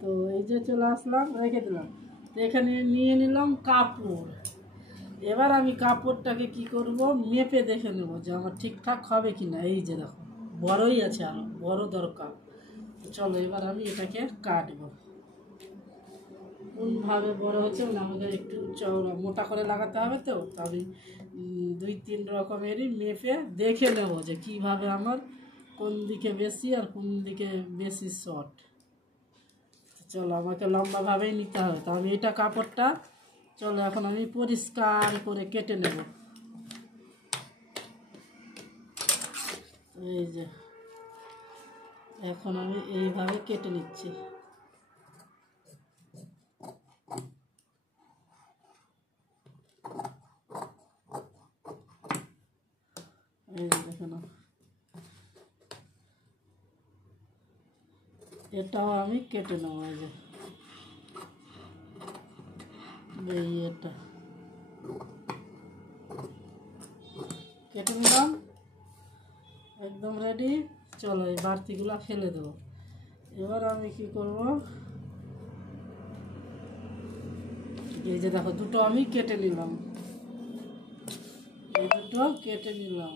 তো এই যে চলে আসলাম, রেখে দিলাম। তো এখানে নিয়ে নিলাম কাপড়। এবার আমি কাপড়টাকে কি করব, মেপে দেখে নেব যে আমার ঠিকঠাক হবে কি না। এই যে দেখো বড়ই আছে, আরও বড় দরকার। তো চলো এবার আমি এটাকে কাটবো। কোনভাবে বড় হচ্ছে, মানে আমাদের একটু চওড়া মোটা করে লাগাতে হবে। তো আমি 2-3 রকমেরই মেপে দেখে নেব যে কিভাবে আমার কোন দিকে বেশি আর কোন দিকে বেশি শর্ট। চলো আমাকে লম্বাভাবেই নিতে হবে। তো আমি এটা কাপড়টা চলো এখন আমি পরিষ্কার করে কেটে নেব। এই যে এখন আমি এইভাবে কেটে নিচ্ছি। এই যে দেখুন, এটাও আমি কেটে নেব। এই যে এটা কেটে নিলাম, একদম রেডি। চলো এই বাড়তিগুলো ফেলে দেবো। এবার আমি কি করব, এই যে দেখো দুটো আমি কেটে নিলাম, এই দুটো কেটে নিলাম।